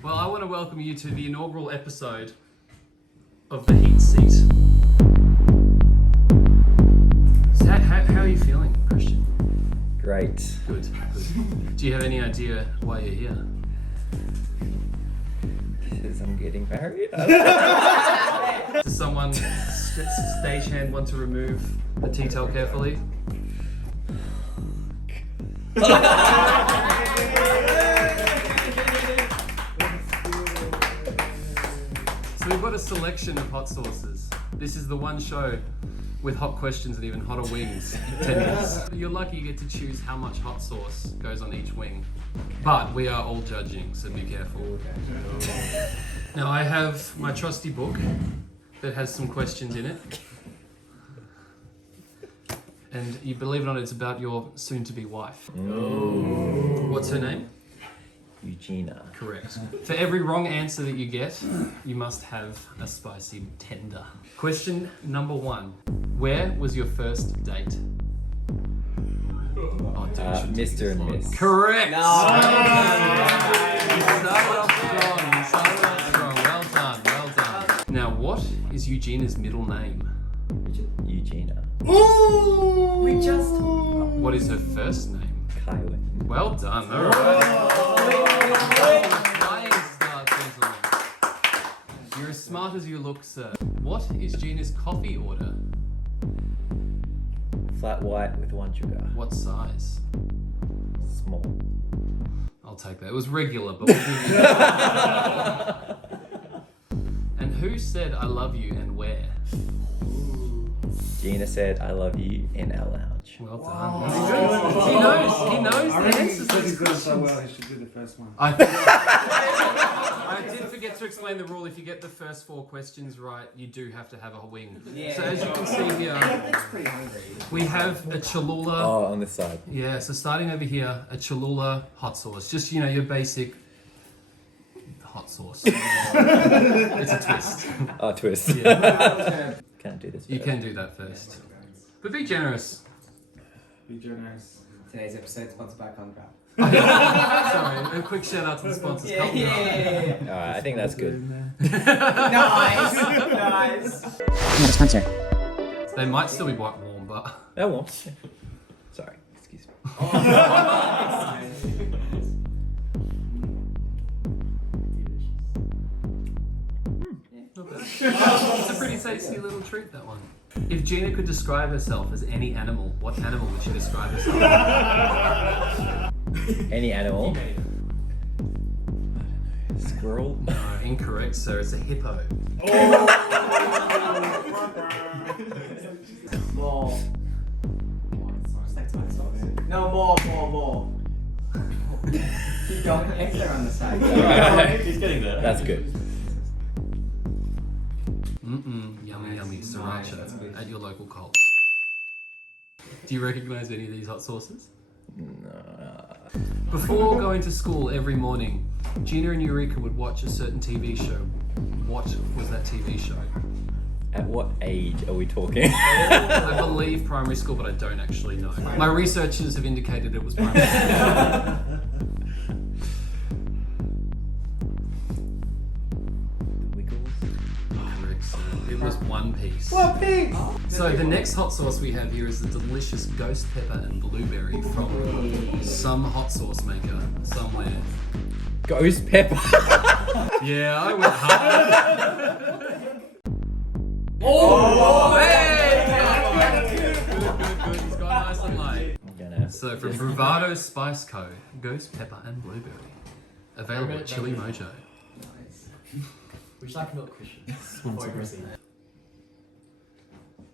Well, I want to welcome you to the inaugural episode of The Heat Seat. Zach, how are you feeling, Christian? Great. Good. Do you have any idea why you're here? Because I'm getting married. Does someone, stagehand, want to remove the tea towel carefully? So we've got a selection of hot sauces. This is the one show with hot questions and even hotter wings. Tenders. You're lucky you get to choose how much hot sauce goes on each wing. But we are all judging, so be careful. Now I have my trusty book that has some questions in it. And you believe it or not, it's about your soon-to-be wife. What's her name? Eugenia. Correct. For every wrong answer that you get, you must have a spicy tender. Question number 1. Where was your first date? Oh, dude, you should take Mr. this and one. Miss. Correct. No. You started off strong. Well done. Now, what is Eugenia's middle name? Eugenia. We just. What is her first name? Kywin. Well done. All right. Flying start, gentlemen. You're as smart as you look, sir. What is Gina's coffee order? Flat white with 1 sugar. What size? Small. I'll take that. It was regular, but we'll do And who said I love you and where? Gina said, I love you in our lounge. Well done. That's good. He knows the answers to these Because so questions. well, he should do the first one. I did forget to explain the rule. If you get the first 4 questions right, you do have to have a wing. Yeah. So as you can see here, Looks pretty hungry. we have a Cholula. Oh, on this side. Yeah, so starting over here, a Cholula hot sauce. Just, you know, your basic hot sauce. It's a twist. Oh, twist. Yeah. Can't do this. You first. can do that first. But be generous. Be generous. Today's episode sponsored by Congrab. Sorry, a quick shout out to the sponsors. Help me out. Alright, I think that's good. Nice. Not a sponsor. They might still be quite warm, but That won't. Sorry, excuse me. not bad. It's a pretty tasty little treat, that one. If Gina could describe herself as any animal, what animal would she describe herself as? Any animal? Squirrel? No, incorrect, sir. It's a hippo. More. No, more. Keep going. Extra on the side. He's getting there. That's good. Yummy sriracha at your local Coles. Do you recognise any of these hot sauces? No. Before going to school every morning, Gina and Eureka would watch a certain TV show. What was that TV show? At what age are we talking? I believe primary school, but I don't actually know. My researchers have indicated it was primary school. Wiggles? Correct, sir. It was One Piece. What pig? So the next hot sauce we have here is the delicious ghost pepper and blueberry from some hot sauce maker somewhere. Ghost pepper. Yeah, I went hard. Good. He's got nice and light. I'm gonna. So from Bravado Spice Co., ghost pepper and blueberry. Available at Chili Mojo. Would you like milk, Christian? Before you proceed.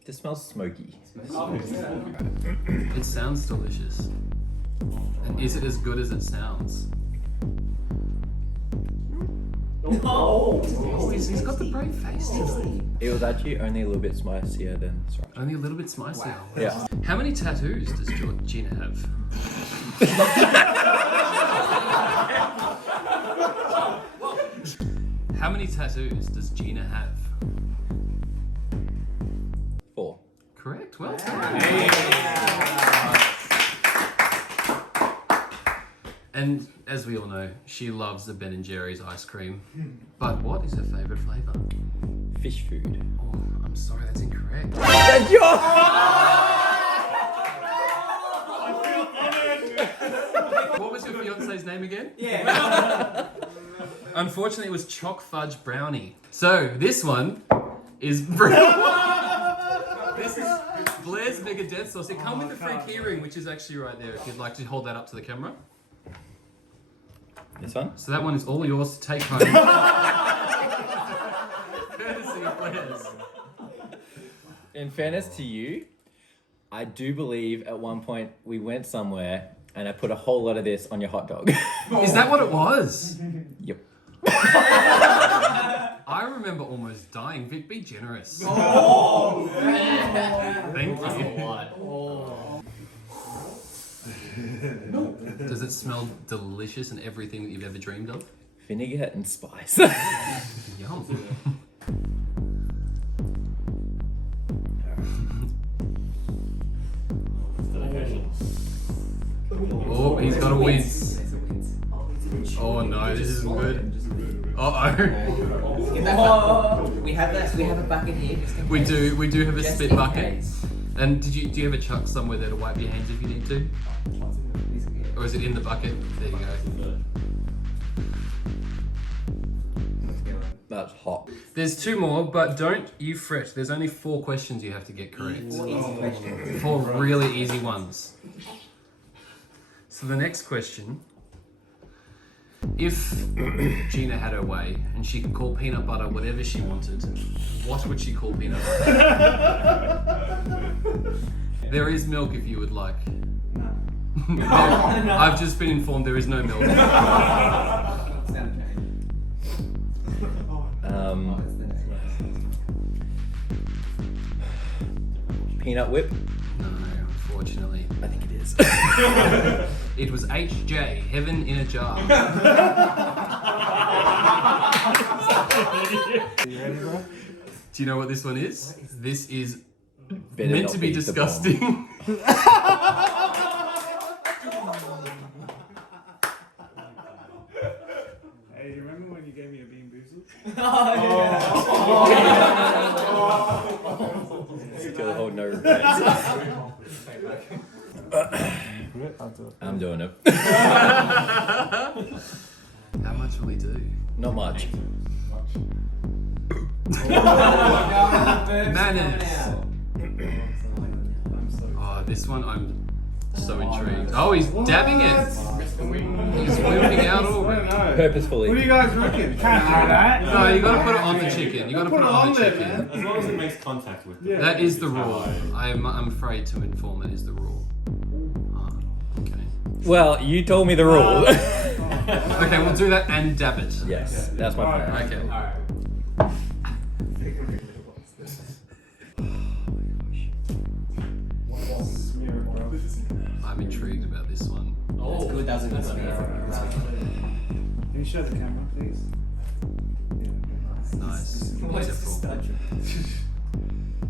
This smells smoky. It sounds delicious. And is it as good as it sounds? Oh, he's got the brave face today. It was actually only a little bit spicier than sriracha. Only a little bit spicier. Yeah. How many tattoos does Gina have? How many tattoos does Gina have? 4. Correct. Well done. And as we all know, she loves the Ben and Jerry's ice cream. But what is her favourite flavour? Fish food. Oh, I'm sorry, that's incorrect. That's your. What was your fiance's name again? Yeah. Unfortunately, it was Choc Fudge Brownie. So this one is this is Blair's Mega Death Sauce. It comes with a free keyring, which is actually right there. If you'd like to hold that up to the camera. This one? So that one is all yours to take home. Courtesy of Blair's. In fairness to you, I do believe at one point we went somewhere and I put a whole lot of this on your hot dog. Is that what it was? Yep. I remember almost dying. Vic, be generous. Oh. Thank That's a you. lot. Does it smell delicious and everything that you've ever dreamed of? Vinegar and spice. Yum. Dedication. Oh, he's got a win. It's a win. Oh no, this isn't good. Uh-oh. Get that bucket. We have that. We have a bucket here. Just in We case. do have a Just spit in bucket. case. And do you have a chuck somewhere there to wipe your hands if you need to? Or is it in the bucket? There you go. That's hot. There's 2 more, but don't you fret. There's only 4 questions you have to get correct. 4 easy questions. 4 really easy ones. So the next question. If Gina had her way and she could call peanut butter whatever she wanted, what would she call peanut butter? There is milk if you would like. No. I've just been informed there is no milk. Sound change. Um, That's the name. peanut whip. No, unfortunately. I think it is. It was HJ, Heaven in a Jar. You ready, bro? Do you know what this one is? This is Better meant not to be the bomb. disgusting. Hey, do you remember when you gave me a Bean Boozled? Still hold no regrets. I'm doing it. How much will we do? Not much. Manners. I'm so. Oh, this one I'm so intrigued. Oh, he's dabbing it. He's whipping out already. No. Purposefully. What do you guys reckon? Can't do that. No, you gotta put it on the chicken. You gotta put it on the there, chicken. man. As long as it makes contact with Yeah. it. That is the rule. I'm afraid to inform that is the rule. Oh, okay. Well, you told me the rule. Okay, we'll do that and dab it. Yes, that's my plan. Okay. Alright. Smear it, bro. I'm intrigued about this one. That's good. That's a good That's smear. Can you show the camera, please? Nice. Beautiful.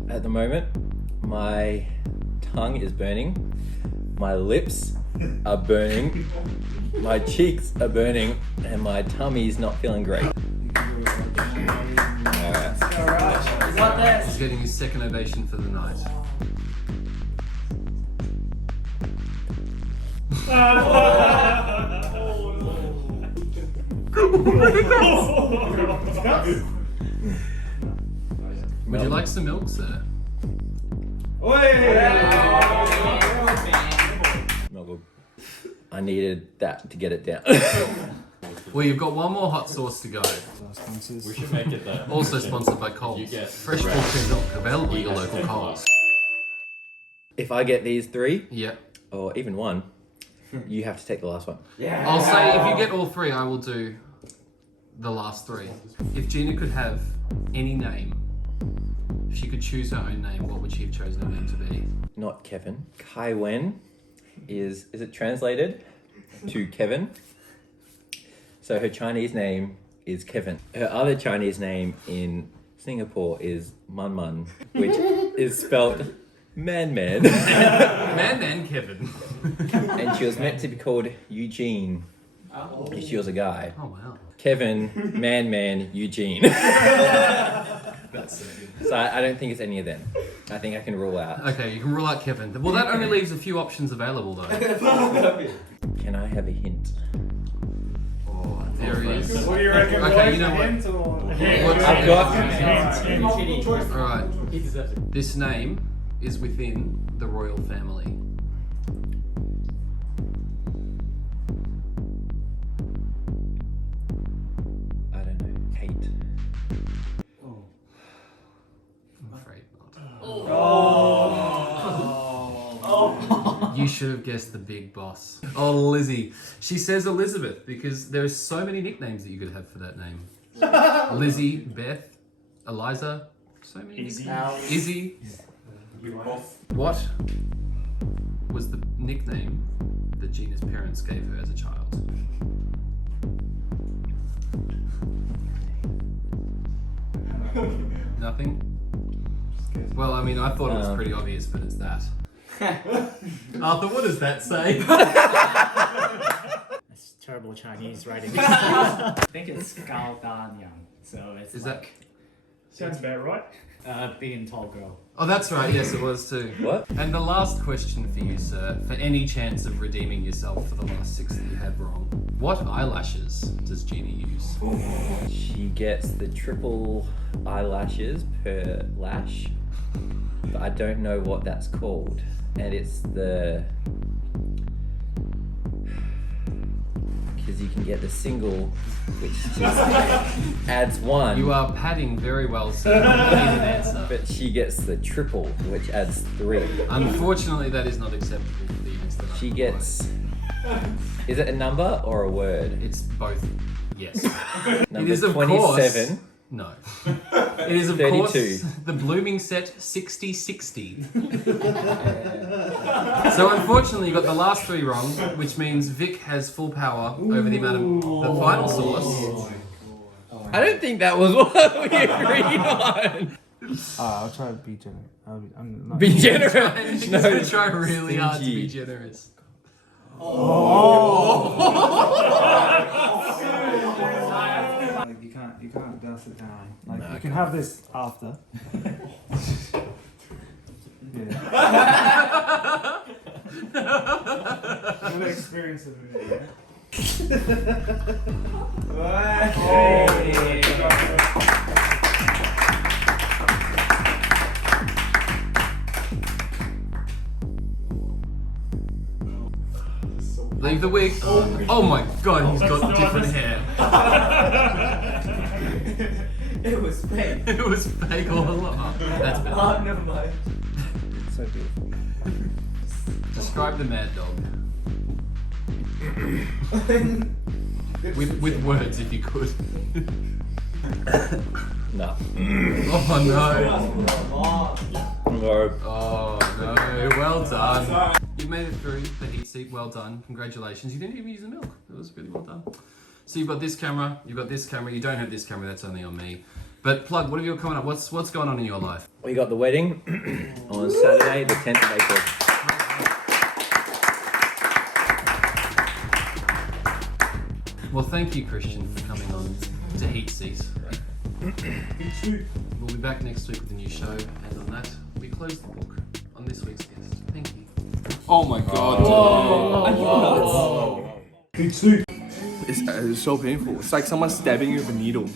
At the moment, my tongue is burning, my lips are burning, my cheeks are burning, and my tummy's not feeling great. Alright. Alright. Got He's this. getting his second ovation for the night. Would you like some milk, sir? Not good. I needed that to get it down. Well, you've got one more hot sauce to go. We should make it that. Also sponsored by Coles. You get Fresh full cream milk available at your local Coles. If I get these 3, Yep. or even 1, you have to take the last one. Yeah. I'll say if you get all 3, I will do the last 3. If Gina could have any name, if she could choose her own name, what would she have chosen her name to be? Not Kevin. Kai Wen is it translated to Kevin? So her Chinese name is Kevin. Her other Chinese name in Singapore is Man Man, which is spelled Man Man. Man, Kevin. And she was meant to be called Eugene. She was a guy. Oh wow. Kevin, Man, Eugene. So I don't think it's any of them. I think I can rule out. Okay, you can rule out Kevin. Well, that only leaves a few options available though. Can I have a hint? Oh, there he is. What do you reckon? Okay, boys? you know what? Hint or- I've got- Alright. This name is within the royal family. I don't know. Kate. I'm afraid not. Oh. You should have guessed the big boss. Oh, Lizzie. She says Elizabeth because there's so many nicknames that you could have for that name. Lizzie, Beth, Eliza, so many nicknames. Izzy. What was the nickname that Gina's parents gave her as a child? Nothing? Well, I mean, I thought it was pretty obvious, but it's that. Arthur, what does that say? It's terrible Chinese writing. I think it's Gao Dan Yang. So it's Is like, Sounds about right. big and tall girl. Oh, that's right. Yes, it was too. What? And the last question for you, sir, for any chance of redeeming yourself for the last 6 that you had wrong. What eyelashes does Gina use? She gets the triple eyelashes per lash, but I don't know what that's called. And it's the... Because you can get the single, which just adds one. You are padding very well, sir. You need an answer. But she gets the triple, which adds 3. Unfortunately, that is not acceptable for the answer. She gets... Is it a number or a word? It's both. Yes. Number It is, of 27. course. No. It is, of 32. course, the blooming set 60-60. So, unfortunately, you got the last 3 wrong, which means Vic has full power over the amount of the final source. I don't think that was what we agreed on. I'll try to be generous. I'm not. Be generous. He's No. going to try really hard to be Stingy. generous. Like you can't dust it down. Like you can have this after. Yeah. I'm gonna experience it with it. Leave the wig. Oh my god, he's got different hair. It was fake. It was fake all along. That's better. Oh, never mind. So beautiful. Describe the mad dog. with words, if you could. No. Oh no. No. Oh no. Well done. You made it through the heat seat. Well done. Congratulations. You didn't even use the milk. It was really well done. So you've got this camera. You've got this camera. You don't have this camera. That's only on me. But Plug, what have you got coming up? What's going on in your life? We got the wedding on Saturday, the 10th of April. Well, thank you, Christian, for coming on to Heat Seat. We'll be back next week with a new show, and on that, we close the book on this week's guest. Thank you. Oh my god. Whoa. It's so painful. It's like someone stabbing you with a needle.